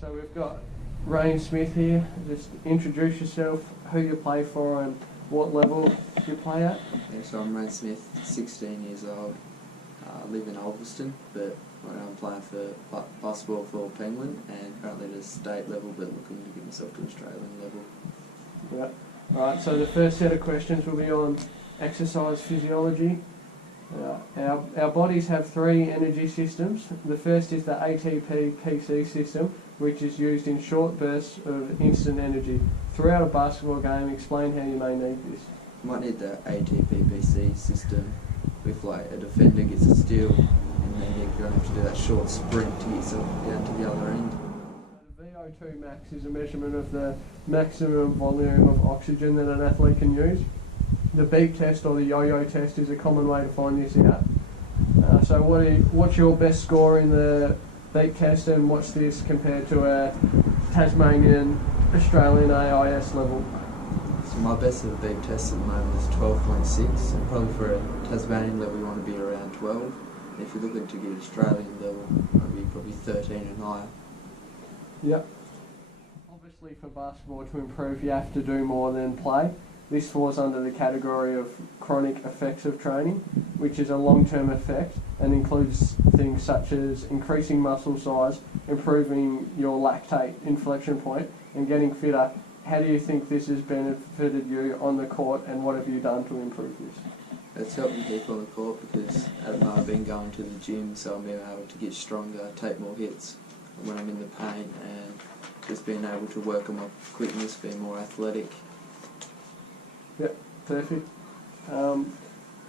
So we've got Rain Smith here. Just introduce yourself, who you play for and what level you play at. Yeah, so I'm Rain Smith, 16 years old. I live in Ulverston, but I'm playing for basketball for Penguin and currently at a state level, but looking to get myself to Australian level. Yeah. Alright, so the first set of questions will be on exercise physiology. Our bodies have three energy systems. The first is the ATP-PC system, which is used in short bursts of instant energy. Throughout a basketball game, explain how you may need this. You might need the ATP-PC system with like a defender gets a steal and then you're going to do that short sprint to get yourself down to the other end. The VO2 max is a measurement of the maximum volume of oxygen that an athlete can use. The beep test or the yo-yo test is a common way to find this out. So what's your best score in the beep test, and what's this compared to a Tasmanian Australian AIS level? So my best at the beep test at the moment is 12.6, and probably for a Tasmanian level you want to be around 12. And if you're looking to get Australian level, I'd be probably 13 and higher. Yep. Obviously for basketball to improve you have to do more than play. This falls under the category of chronic effects of training, which is a long-term effect and includes things such as increasing muscle size, improving your lactate inflection point and getting fitter. How do you think this has benefited you on the court, and what have you done to improve this? It's helped me keep on the court because at the moment I've been going to the gym, so I'm being able to get stronger, take more hits when I'm in the paint, and just being able to work on my quickness, being more athletic. Yep, perfect.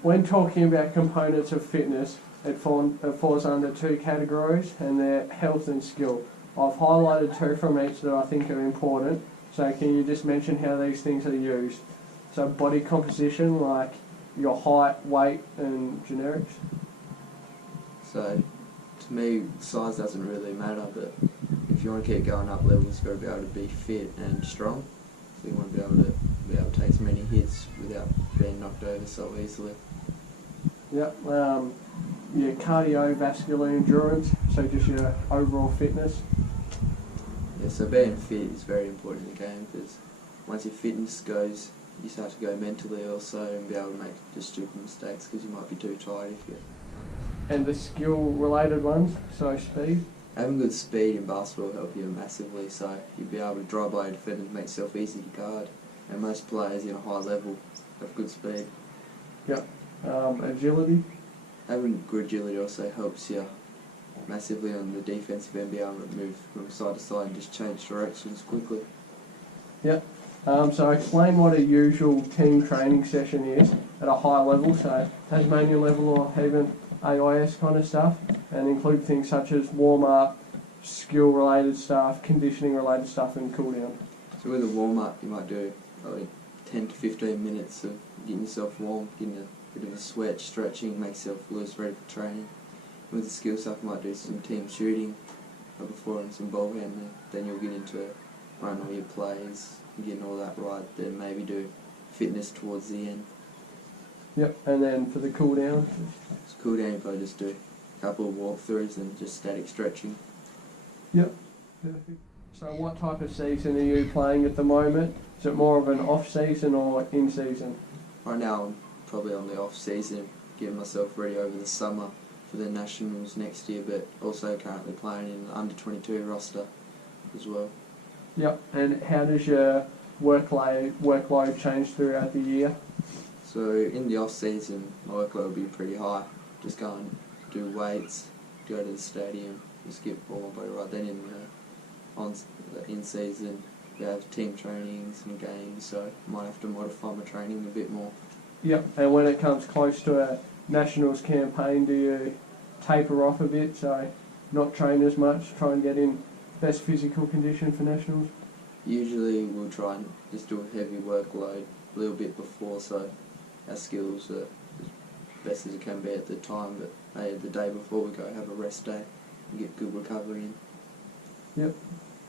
When talking about components of fitness, it falls under two categories, and they're health and skill. I've highlighted two from each that I think are important, so can you just mention how these things are used? So body composition, like your height, weight and generics. So to me, size doesn't really matter, but if you want to keep going up levels, you've got to be able to be fit and strong. So you want to be able to take as many hits without being knocked over so easily. Yep. Your cardiovascular endurance, so just your overall fitness. Yeah, so being fit is very important in the game because once your fitness goes, you start to go mentally also and be able to make just stupid mistakes because you might be too tired if you. And the skill-related ones, so speed. Having good speed in basketball will help you massively, so you'll be able to drive by a defender and make yourself easy to guard. And most players in a high level have good speed. Yep. Agility. Having good agility also helps you massively on the defensive end, be able to move from side to side and just change directions quickly. Yep. So explain what a usual team training session is at a high level, so Tasmanian level or even AIS kind of stuff, and include things such as warm-up, skill-related stuff, conditioning-related stuff and cool-down. So with a warm-up you might do probably 10 to 15 minutes of getting yourself warm, getting a bit of a sweat, stretching, make yourself loose, ready for training. With the skill stuff you might do some team shooting before and some ball handling, then you'll get into run all your plays, getting all that right, then maybe do fitness towards the end. Yep, and then for the cool-down? To cool down you probably just do a couple of walkthroughs and just static stretching. Yep, perfect. So what type of season are you playing at the moment? Is it more of an off-season or in-season? Right now I'm probably on the off-season, getting myself ready over the summer for the Nationals next year, but also currently playing in the under-22 roster as well. Yep, and how does your workload change throughout the year? So in the off-season my workload will be pretty high, just go and do weights, go to the stadium, just get all my body right. Then in season we have team trainings and games, so I might have to modify my training a bit more. Yep, and when it comes close to a Nationals campaign, do you taper off a bit, so not train as much, try and get in best physical condition for Nationals? Usually we'll try and just do a heavy workload a little bit before, so our skills are as best as it can be at the time, but the day before we go have a rest day and get good recovery in. Yep,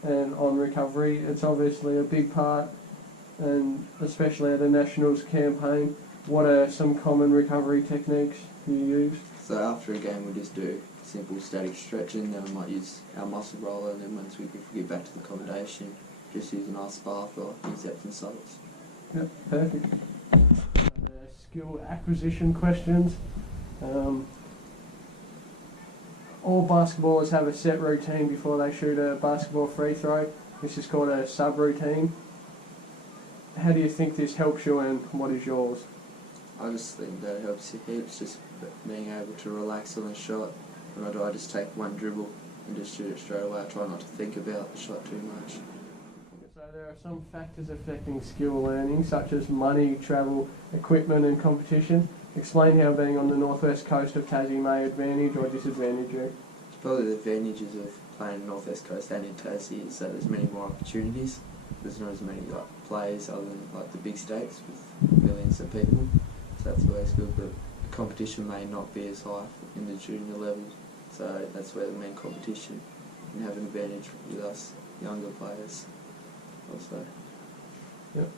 and on recovery it's obviously a big part, and especially at a Nationals campaign. What are some common recovery techniques you use? So after a game we just do simple static stretching, then I might use our muscle roller, and then once we get back to the accommodation, just use a nice bath or use Epsom salts. Yep, perfect. Skill acquisition questions. All basketballers have a set routine before they shoot a basketball free throw. This is called a sub-routine. How do you think this helps you, and what is yours? I just think that it helps you heaps, just being able to relax on the shot. When I do, I just take one dribble and just shoot it straight away. I try not to think about the shot too much. So there are some factors affecting skill learning, such as money, travel, equipment and competition. Explain how being on the northwest coast of Tassie may advantage or disadvantage you. It's probably the advantages of playing northwest coast and in Tassie is that there's many more opportunities. There's not as many players other than the big stakes with millions of people. So that's where it's good, but the competition may not be as high in the junior level. So that's where the main competition can have an advantage with us younger players also. Yep.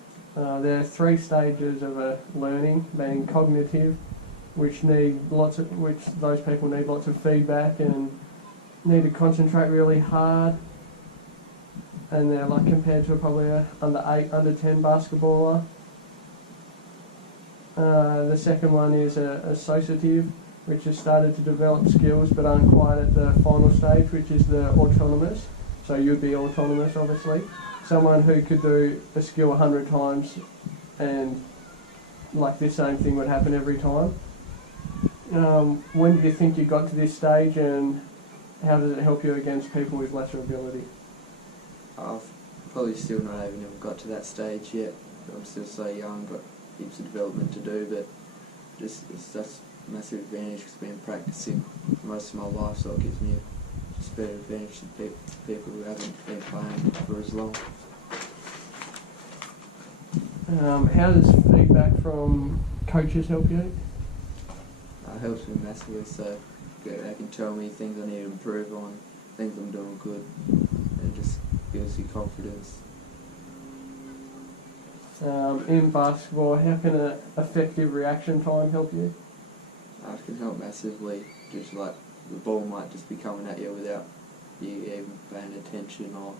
There are 3 stages of learning, being cognitive, which those people need lots of feedback and need to concentrate really hard, and they're compared to probably a under 8, under 10 basketballer. The second one is associative, which has started to develop skills but aren't quite at the final stage, which is the autonomous. So you'd be autonomous, obviously. Someone who could do a skill 100 times and this same thing would happen every time. When do you think you got to this stage, and how does it help you against people with lesser ability? I've probably still not even got to that stage yet. I'm still so young, got heaps of development to do, but that's a massive advantage because I've been practicing most of my life, so it gives me a better advantage than people who haven't been playing for as long. How does feedback from coaches help you? It helps me massively, so they can tell me things I need to improve on, things I'm doing good, and it just gives you confidence. In basketball, how can an effective reaction time help you? It can help massively, just the ball might just be coming at you without you even paying attention, or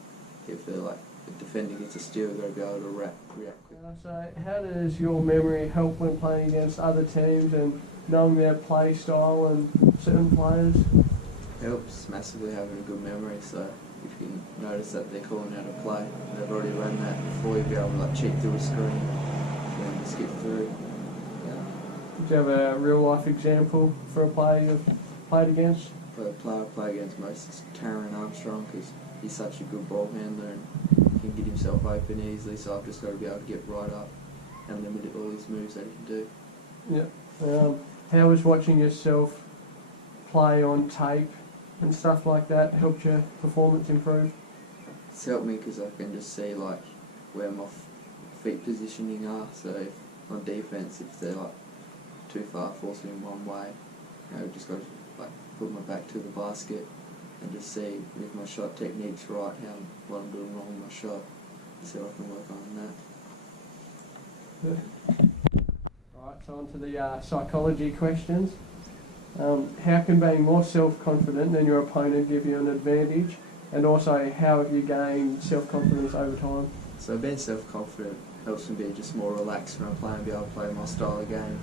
if the defender gets a steal, you've got to be able to react quick. So how does your memory help when playing against other teams and knowing their play style and certain players? It helps massively having a good memory, so if you notice that they're calling out a play, they've already run that before, you'll be able to cheat through a screen and then skip through. Yeah. Do you have a real life example for a player you've played against? For the player I play against most is Taron Armstrong, because he's such a good ball handler and can get himself open easily, so I've just got to be able to get right up and limit all his moves that he can do. Yeah. How has watching yourself play on tape and stuff like that helped your performance improve? It's helped me because I can just see where my feet positioning are, so if on defence, if they're too far forcing in one way, I've just got to put my back to the basket and just see if my shot technique's right, what I'm doing wrong with my shot, see what I can work on that. Good. Alright, so on to the psychology questions. How can being more self-confident than your opponent give you an advantage, and also how have you gained self-confidence over time? So being self-confident helps me be just more relaxed when I play and be able to play my style of game.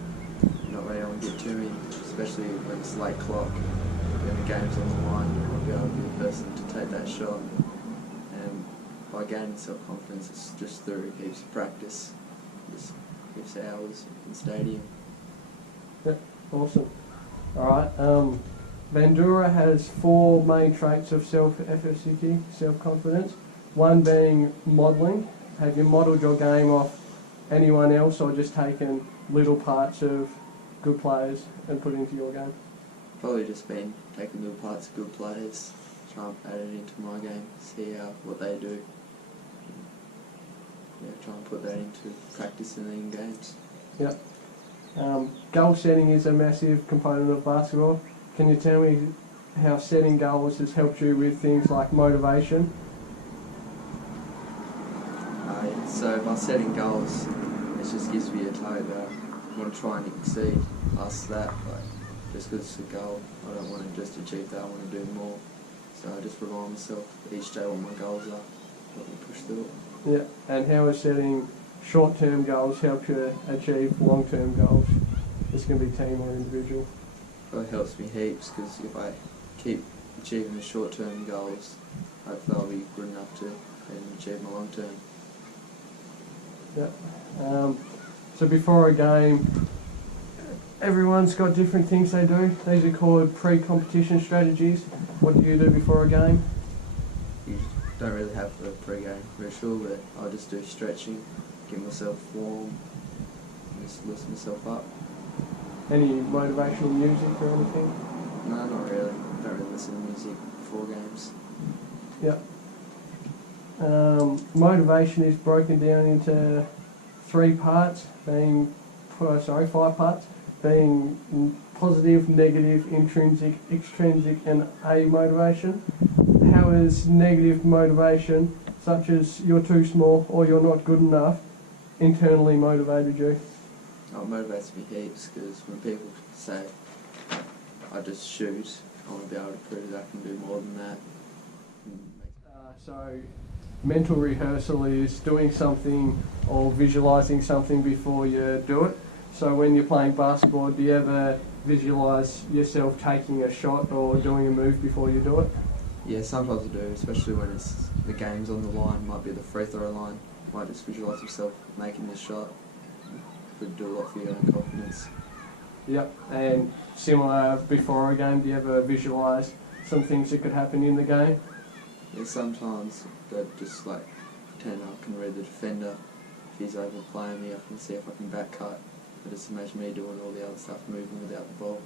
Not really want to get to me, especially when it's late clock and the game's on the line. I'll be able to be the person to take that shot. And by gaining self-confidence, it's just through heaps of practice, just heaps of hours in stadium. Yep, awesome. Alright, Bandura has 4 main traits of self-efficacy, self-confidence. One being modelling. Have you modelled your game off anyone else, or just taken little parts of good players and put it into your game? Probably just been taking little parts of good players, try and add it into my game, see what they do. Yeah, try and put that into practice and in games. Yep. Goal setting is a massive component of basketball. Can you tell me how setting goals has helped you with things like motivation? So by setting goals, it just gives me a target that I want to try and exceed. Past that, just because it's a goal. I don't want to just achieve that, I want to do more. So I just remind myself each day what my goals are, help me push through it. Yeah, and how is setting short-term goals help you achieve long-term goals? This can be team or individual. It helps me heaps because if I keep achieving the short-term goals, hopefully I'll be good enough to achieve my long-term. Yeah. So before a game, everyone's got different things they do. These are called pre-competition strategies. What do you do before a game? You don't really have a pre-game ritual, but I'll just do stretching, get myself warm, and just loosen myself up. Any motivational music or anything? No, not really. Don't really listen to music before games. Yep. Motivation is broken down into five parts, being positive, negative, intrinsic, extrinsic and amotivation. How is negative motivation, such as you're too small or you're not good enough, internally motivated you? Oh, it motivates me heaps because when people say I just shoot, I want to be able to prove that I can do more than that. So mental rehearsal is doing something or visualising something before you do it. So when you're playing basketball, do you ever visualise yourself taking a shot or doing a move before you do it? Yeah, sometimes I do, especially when it's the game's on the line, might be the free throw line. Might just visualise yourself making the shot. Could do a lot for your own confidence. Yep, and similar before a game, do you ever visualise some things that could happen in the game? Yeah, sometimes, but just like pretend I can read the defender. If he's overplaying me, I can see if I can back cut. I just imagine me doing all the other stuff, moving without the ball.